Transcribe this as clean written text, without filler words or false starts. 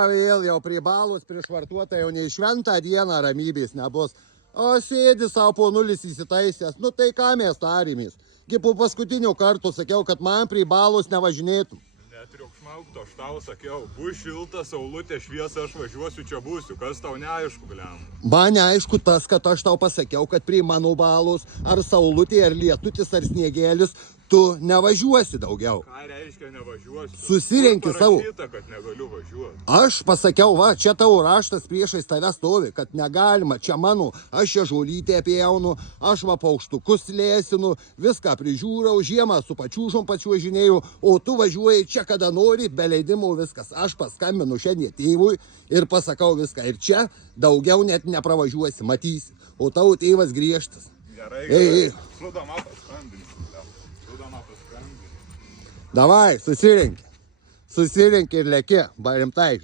va vėl jau prie balos prišvartuota, jau nei šventą dieną ramybės nebus. O sėdi savo po nulis įsitaisęs. Nu tai ką mes tarėmės? Gi po paskutinio karto sakiau, kad man prie balos nevažinėtum. Netriukšmauk, to aš tau sakiau, bus šilta, saulutė šviesa, aš važiuosiu, čia būsiu. Kas tau neaišku, bliam? Man neaišku tas, kad aš tau pasakiau, kad prie mano balos ar saulutė, ar lietutis, ar sniegėlis, tu nevažiuosi daugiau. Ką reiškia nevažiuosiu? Susirenki savo. Parašyta, kad negaliu važiuoti. Aš pasakiau, va, čia tavo raštas priešais tave stovi, kad negalima, čia mano, aš čia žolytę pjaunu, aš va paukštukus lėsinu, viską prižiūrau, žiemą su pačiūžom pačiuožinėjau, o tu važiuoji čia kada nori, be leidimo viskas. Aš paskambinu šiandien tėvui ir pasakau viską. Ir čia daugiau net nepravažiuosi, matysi. O tavo tėvas griežtas. Gerai, Ei. Šludama paskambinsiu. Davai, susirink ir leki, rimtai.